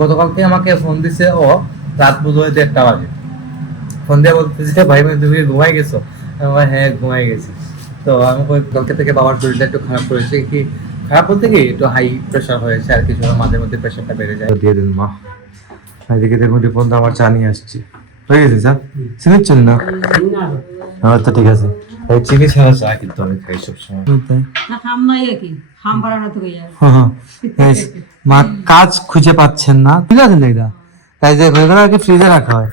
গতকালকে আমাকে ফোন দিছে ও, রাত বোধহয় 1:30 বাজে। ফোন দিয়ে বলতেছে, ভাই তুমি ঘুমাই গেছো? আমি বললাম, হ্যাঁ ঘুমাই গেছি। তো আমি কালকে থেকে বাবার শরীরটা একটু খারাপ করেছে, কি খারাপ বলতে কি একটু হাই প্রেশার হয়েছে আর কিছু, মাঝে মধ্যে প্রেশারটা বেড়ে যায়। দিয়ে দিন মা। এদিকে দেখুন রিপন তো আমার চা নিয়ে আসছে। হয়ে গেছে চা? চিনি চিনি না? আচ্ছা ঠিক আছে। চিনি ছাড়া চা কিন্তু আমি খাই সবসময়। মা কাজ খুঁজে পাচ্ছেন না, ঠিক আছে না? তাই যে ফ্রিজে রাখা হয়,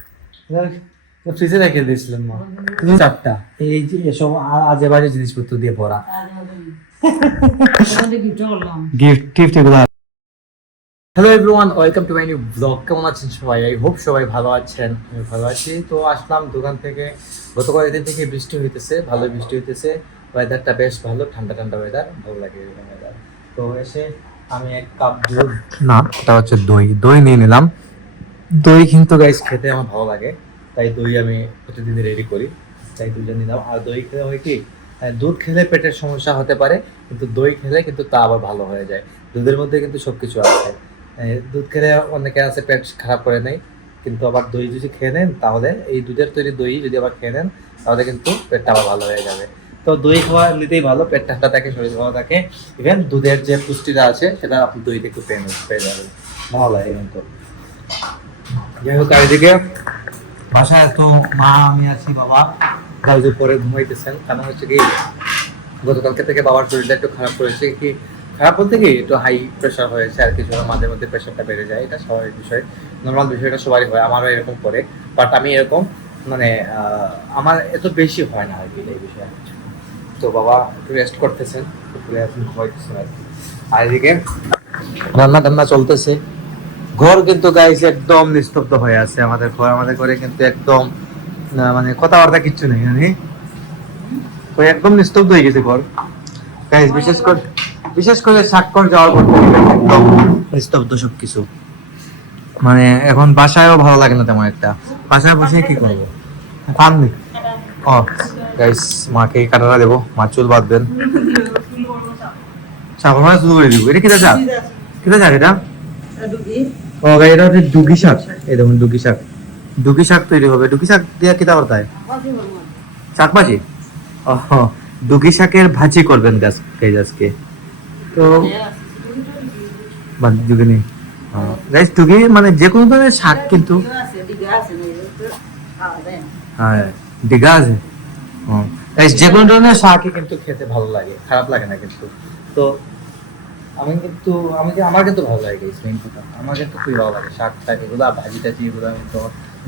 ফ্রিজে রেখে দিয়েছিলেন মা। তুমি চারটা এই যে এসব আজে বাজে জিনিসপত্র দিয়ে ভরা গিফট টিফট এগুলো। Hello everyone, welcome to my new blog. কেমন আছেন সবাই? আই হোপ সবাই ভালো আছেন। আমি ভালো আছি। তো আসলাম দোকান থেকে। গত কয়েকদিন থেকে বৃষ্টি হইতেছে, ভালো বৃষ্টি হইতেছে। ওয়েদারটা বেশ ভালো, ঠান্ডা ঠান্ডা ওয়েদার, ভালো লাগে এরকম ওয়েদার। তো এসে আমি এক কাপ দুধ, না এটা হচ্ছে দই, দই নিয়ে নিলাম। দই কিন্তু গাইস খেতে আমার ভালো লাগে, তাই দই আমি প্রতিদিন রেডি করি, তাই দুইটা নিলাম। আর দই খেলে হয় কি, দুধ খেলে পেটের সমস্যা হতে পারে, কিন্তু দই খেলে কিন্তু তা আবার ভালো হয়ে যায়। দুধের মধ্যে কিন্তু সবকিছু আছে। দুধ খেলে অনেকে আছে পেট খারাপ করে নেয়, কিন্তু আবার দই যদি খেয়ে নেন, তাহলে এই দুধের তৈরি দই যদি আবার খেয়ে নেন, তাহলে কিন্তু পেটটা আবার ভালো হয়ে যাবে। তো দই খাওয়া এমনিতেই ভালো, পেট ঠান্ডা থাকে, শরীর ভালো থাকে। ইভেন দুধের যে পুষ্টিটা আছে সেটা আপনি দই থেকে পেয়ে যাবেন, ভালো লাগে কিন্তু। যাই হোক, এদিকে বাসায় তো মা আমি আছি, বাবা গাছ উপরে ঘুমাইতেছেন। কারণ হচ্ছে কি, গতকালকে থেকে বাবার শরীরটা একটু খারাপ করেছে, কি খারাপ বলতে কি একটু হাই প্রেশার হয়েছে আর কিছু, মাঝে মধ্যে প্রেশারটা বেড়ে যায়, এটা স্বাভাবিক বিষয়, নর্মাল বিষয়টা সবারই হয়, আমারও এরকম করে। বাট আমি এরকম মানে আমার এত বেশি হয় না আর কি এই বিষয়ে। তো বাবা একটু রেস্ট করতেছেন, দুপুরে এখন ঘুমাইতেছেন আর কি। আর এদিকে রান্না টান্না চলতেছে। ঘর কিন্তু গাইস একদম নিস্তব্ধ হয়ে আছে, আমাদের ঘর, আমাদের ঘরে কিন্তু একদম মানে কথাবার্তা কিচ্ছু নেই, জানি তো একদম নিস্তব্ধ হয়ে গেছে ঘর গাইস। বিশেষ করে স্বাক্ষর যাওয়ার পর থেকে একদম নিস্তব্ধ সবকিছু। মানে এখন বাসায়ও ভালো লাগে না তেমন একটা, বাসায় বসে কি করবো, ফাননি। ও গাইস, মাকে কাটারা দেবো, মা চুল বাঁধবেন, সাবর মানে শুরু করে দিব। এটা কিটা শাক, কিটা শাক এটা? ও গাই, এটা হচ্ছে ডুগি শাক। এই দেখুন ডুগি শাক, ডুগি শাক তৈরি হবে। ডুগি শাক দিয়ে কিটা করতে হয়? শাক ভাজি। ও, ডুগি শাকের ভাজি করবেন আজকে। তো ডুগি নেই গাইস, ডুগি মানে যে কোনো ধরনের শাক কিন্তু। হ্যাঁ, ডিগা আছে। গাইস যে কোনো ধরনের শাকই কিন্তু খেতে ভালো লাগে, খারাপ লাগে না কিন্তু। তো আমার কিন্তু ভালো লাগে গাইস, মেইন কথা আমার কিন্তু খুবই ভালো লাগে শাক টাক এগুলো, ভাজি টাজি এগুলো কিন্তু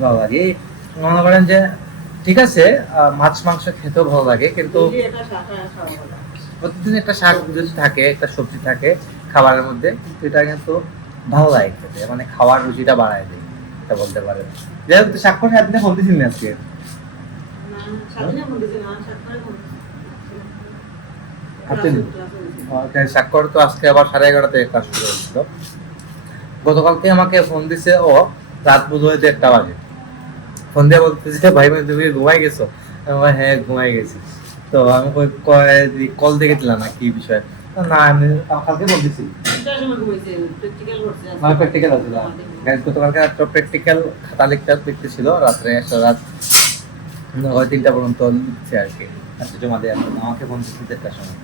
ভালো লাগে। মনে করেন যে ঠিক আছে, মাছ মাংস খেতেও ভালো লাগে, কিন্তু প্রতিদিন একটা শাক যদি থাকে, একটা সবজি থাকে খাবারের মধ্যে, কিন্তু এটা কিন্তু ভালো লাগে খেতে, মানে খাওয়ার রুচিটা বাড়ায় দেয়, এটা বলতে পারেন। যাই হোক, শাক করে আপনি বলতেছিলেন আজকে স্বাক্ষর তো আজকে আবার 11:30 ক্লাস শুরু হয়েছিল। গতকালকে আমাকে ফোন দিছে ও, রাত বোধহয় 1:30 বাজে। ফোন দিয়ে বলতেছে, ভাই তুমি ঘুমাই গেছো? আমি বললাম, হ্যাঁ ঘুমাই গেছি। তো আমি কল দেখে দিলাম না কি বিষয়, না আমি কালকে বলতেছি প্র্যাকটিক্যাল আছে। গতকালকে রাত্রে প্র্যাকটিক্যাল খাতা লিখতে ছিল, রাত্রে রাত 3টা পর্যন্ত লিখছে আর কি, জমা দেওয়ার জন্য। আমাকে ফোন দিচ্ছে 1:30টার সময়।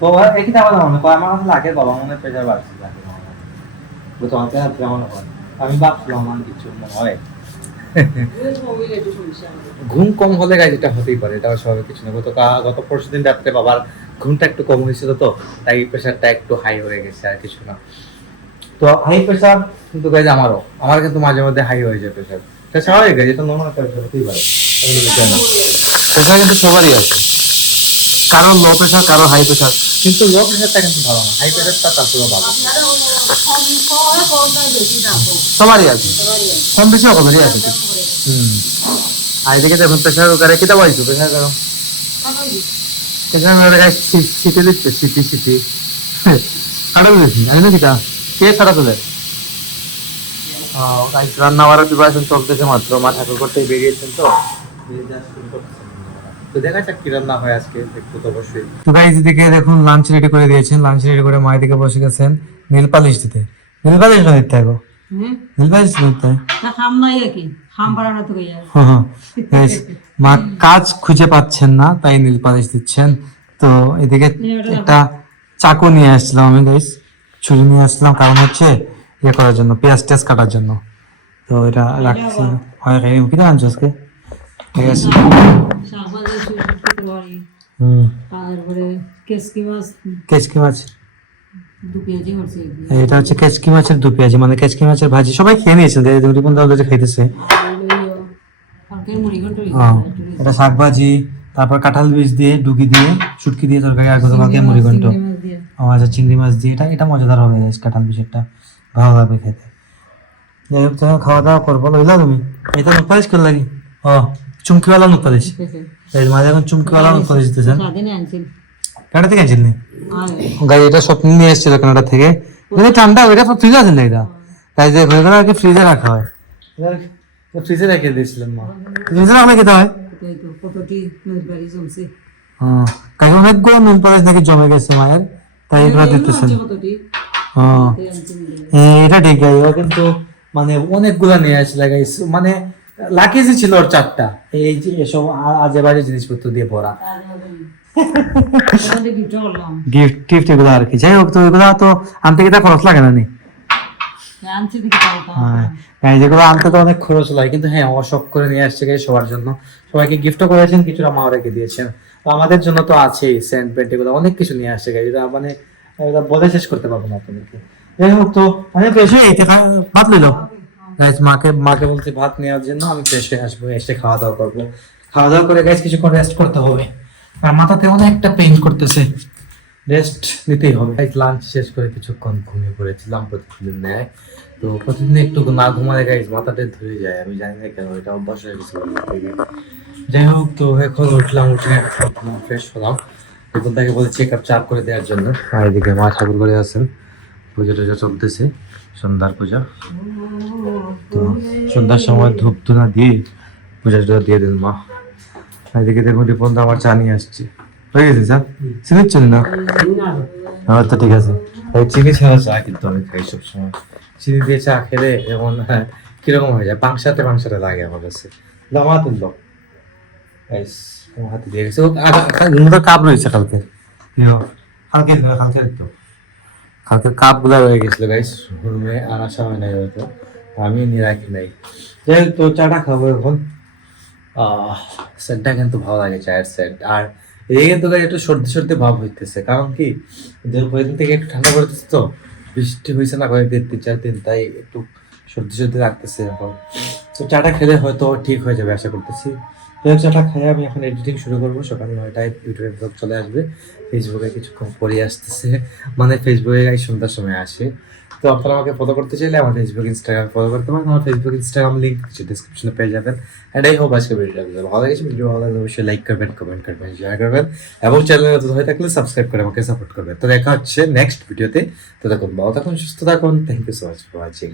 তো একই টাকা দাম আমার কাছে লাগে, বাবা মনে প্রেশার বাড়ছে লাগে তোমাকে রাত্রে আমার হয়। আমি ভাবছিলাম আমার কিছু মনে হয় ঘুম কম হলে গাইজ এটা হতেই পারে, এটা স্বাভাবিক কিছু না। গত পরশুদিন রাত্রে বাবার ঘুমটা একটু কম হয়েছিল, তো তাই প্রেশারটা একটু হাই হয়ে গেছে আর কিছু না। তো হাই প্রেশার কিন্তু গাইজ আমার কিন্তু মাঝে মধ্যে হাই হয়ে যায় প্রেশার, এটা স্বাভাবিক গাইজ, এটা নর্মাল প্রেশার হতেই পারে, বিষয় না। প্রেশার কিন্তু সবারই আছে, কারো লো প্রেশার, কারো হাই প্রেশার, কিন্তু লো প্রেশারটা কিন্তু ভালো না, হাই প্রেশারটা তারপরেও ভালো। সবারই আছে, কম বেশি রকমেরই আছে। আর এদিকে দেখুন প্রেশার কুকারে কিতা পাইছো, প্রেশার গরম, প্রেশার কুকারে সিটি দিচ্ছে, সিটি কাটা দিয়েছি জানি না কিটা, কে কাটা তোলে। রান্না বাড়ার প্রিপারেশন চলতেছে, মাত্র মা ঠাকুর করতে বেরিয়েছেন, তো তো দেখা যাক কি রান্না হয় আজকে, দেখবো তো অবশ্যই। তো গাইস এদিকে দেখুন লাঞ্চ রেডি করে দিয়েছেন, লাঞ্চ রেডি করে মা এদিকে বসে গেছেন নীল পালিশ দিতে। নীল পালিশ না দিতে হবে, হ্যাঁ নীল পালিশ করতে তা খাম নাই কি খাম পারা না তো কইয়া Guys, মা কাজ খুঁজে পাচ্ছেন না তাই নীল পালিশ দিচ্ছেন। তো এদিকে একটা চাকু নিয়ে আসছিলাম আমি গাইস, ছুরি নিয়ে আসলাম কারণ হচ্ছে ইয়ে করার জন্য, পেঁয়াজ টেস কাটার জন্য। তো এটা রাখছি, হয় খাই কিনে আনছো আজকে? ঠিক আছে। শাকভাজি শুক্রবারি তারপরে কেসকি মাছ কেচকি মাছ, দু পেঁয়াজি করছে এটা হচ্ছে কেচকি মাছের দু পেঁয়াজি, মানে কেচকি মাছের ভাজি। সবাই খেয়ে নিয়েছেন, রিপন দাও যে খাইতেছে। মুড়ি ঘন্ট এটা শাক ভাজি, তারপর কাঁঠাল বীজ দিয়ে, ডুগি দিয়ে, শুটকি দিয়ে তরকারি, আর গতকালকে মুড়ি ঘন্ট। আচ্ছা, চিংড়ি মাছ দিয়ে, এটা এটা মজাদার হবে guys, কাঁঠাল বীজেরটা ভালো লাগবে খেতে। যাই হোক, তুমি খাওয়া দাওয়া করবো, লইলা তুমি? এটা নুক পালিশ করে লাগি। ও, চুমকিওয়ালা নুক পালিশ। মাঝে এখন চুমকিওয়ালা নুক পালিশ দিতেছেন। সারাদিনে আনছিল কানাডা থেকে আনছিলেন? আর গাড়ি এটা স্বপ্ন নিয়ে এসেছিল কানাডা থেকে। এটা ঠান্ডা, এটা ফ্রিজে আছে না এটা? তাই যে ঘরে ঘরে আর কি ফ্রিজে রাখা হয়, ফ্রিজে রেখে দিয়েছিলেন মা। ফ্রিজে রাখলে খেতে হয়। কোথায় তো কতটি নদবাড়ি জমছে হ্যাঁ, কাকি অনেকগুলো নুন পালিশ নাকি জমে গেছে মায়ের, তাই এগুলো দিতেছেন। কতটি হ্যাঁ, এটা ঠিক আছে। ও কিন্তু মানে অনেকগুলো নিয়ে আসলে গাইস, মানে লাকিজই ছিল ওর 4টা, এই যে এসব আজে বাজে জিনিসপত্র দিয়ে ভরা। গিফট টিফট এগুলো আর কি। যাই হোক, তো এগুলো তো আনতে গেলে খরচ লাগে না নি? আনছি দিকে হ্যাঁ, হ্যাঁ, যেগুলো আনতে তো অনেক খরচ লাগে, কিন্তু হ্যাঁ ও শখ করে নিয়ে আসছে গাইস সবার জন্য। সবাইকে গিফটও করেছেন, কিছুটা মাও রেখে দিয়েছেন। তো আমাদের জন্য তো আছেই সেন্ট পেন্ট, এগুলো অনেক কিছু নিয়ে আসছে গাইস, এটা মানে এটা বলে শেষ করতে পারবো না আপনাদেরকে। যাই হোক, তো আমি ফ্রেশ হয়ে ভাত লইল গাইস, মাকে বলছি ভাত নেওয়ার জন্য। আমি ফ্রেশ হয়ে আসবো, এসে খাওয়া দাওয়া করবো। খাওয়া দাওয়া করে গাইস কিছুক্ষণ রেস্ট করতে হবে, আর মাথাতে অনেকটা পেইন করতেছে, রেস্ট নিতেই হবে। লাঞ্চ শেষ করে কিছুক্ষণ ঘুমিয়ে পড়েছিলাম প্রতিদিন ন্যায়। তো প্রতিদিন একটু না ঘুমালে গাইস মাথাটা ধরে যায়, আমি জানি না কেন, এটা অভ্যাস হয়ে গেছে আমার থেকে। যাই হোক, তো এখন উঠলাম, উঠে ফ্রেশ হলাম। এখন তাকে বলে চেক আপ চাপ করে দেওয়ার জন্য। আর এদিকে মা ঠাকুর করে আছেন, পুজো টুজো চলতেছে, সন্ধ্যার পূজা। তো সন্ধ্যার সময় ধূপ ধুনা দিয়ে পূজা টুজা দিয়ে দিন মা। এদিকে দেখুন রিপন তো আমার চা নিয়ে আসছে, হয়ে গেছে চা? চিনির চলে না? আচ্ছা ঠিক আছে। চিনি ছাড়া চা কিন্তু আমি খাই সবসময়। চিনি দিয়ে চা খেলে যেমন কিরকম হয়ে যায়, পাংসাতে পাংসাতে লাগে আমার কাছে। দামা তুললো হাতে দিয়ে গেছে। কাপ রয়েছে কালকে, কালকে তো কালকে কাপ গুলা রয়ে গেছিল গাইস রুমে, আর আসা হয় নাই হয়তো, আমি নিয়ে রাখি নাই। যাই হোক, তো চাটা খাবো এখন। সেটটা কিন্তু ভালো লাগে, চায়ের সেট। আর এই কিন্তু একটু সর্দি সর্দি ভাব হইতেছে, কারণ কি কয়েকদিন থেকে একটু ঠান্ডা পড়তেছে, তো বৃষ্টি হয়েছে না কয়েকদিন, 3-4 দিন, তাই একটু সর্দি সর্দি লাগতেছে এখন। তো চাটা খেলে হয়তো ঠিক হয়ে যাবে আশা করতেছি। যাই হোক, চাটা খাই আমি এখন এডিটিং শুরু করবো। সকাল 9টায় ইউটিউবে ব্লগ চলে আসবে, ফেসবুকে কিছুক্ষণ পরে আসতেছে, মানে ফেসবুকে এই সন্ধ্যার সময় আসে। তো আপনারা আমাকে ফলো করতে চাইলে আমার ফেসবুক ইনস্টাগ্রাম ফলো করতে পারেন। আমার ফেসবুক ইনস্টাগ্রাম লিঙ্ক ডিসক্রিপশনে পেয়ে যাবেন। এন্ড আই হোপ আজকে ভিডিওটা ভালো লেগেছে। ভিডিও ভালো লাগলে অবশ্যই লাইক করবেন, কমেন্ট করবেন, শেয়ার করবেন, এবং চ্যানেলে নতুন হয়ে থাকলে সাবস্ক্রাইব করে আমাকে সাপোর্ট করবেন। তো দেখা হচ্ছে নেক্সট ভিডিওতে। তো দেখুন, ভালো থাকুন, সুস্থ থাকুন। Thank you so much for watching.